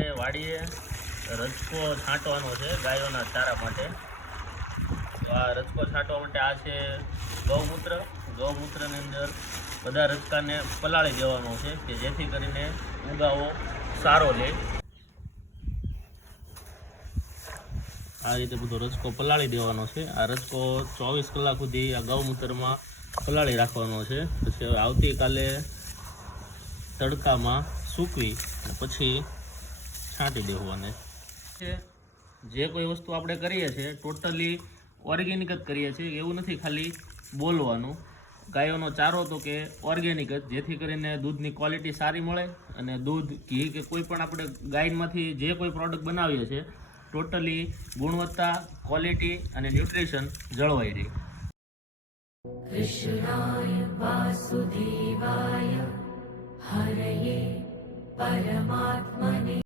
આપણે વાડીએ રજકો છાંટવાનો છે ગાયોના ચારા માટે. તો આ રજકો છાંટવા માટે આ છે ગૌમૂત્રની અંદર બધા રજકાને પલાળી દેવાનો છે કે જેથી કરીને ઉગાવો સારો લે. આ રીતે બધો રજકો પલાળી દેવાનો છે. આ રજકો 24 કલાક સુધી આ ગૌમૂત્રમાં પલાળી રાખવાનો છે. પછી હવે આવતીકાલે તડકામાં સૂકવી પછી છાંટી દેવાને છે. જે કોઈ વસ્તુ આપણે કરીએ છીએ ટોટલી ઓર્ગેનિક જ કરીએ છીએ, એવું નથી ખાલી બોલવાનું. ગાયોનો ચારો તો કે ઓર્ગેનિક જ, જેથી કરીને દૂધની ક્વોલિટી સારી મળે અને દૂધ ઘી કે કોઈ પણ આપણે ગાયમાંથી જે કોઈ પ્રોડક્ટ બનાવીએ છીએ ટોટલી ગુણવત્તા, ક્વોલિટી અને ન્યુટ્રિશન જળવાઈ રહે. कृष्णाय वासुदेवाय हरये परमात्मने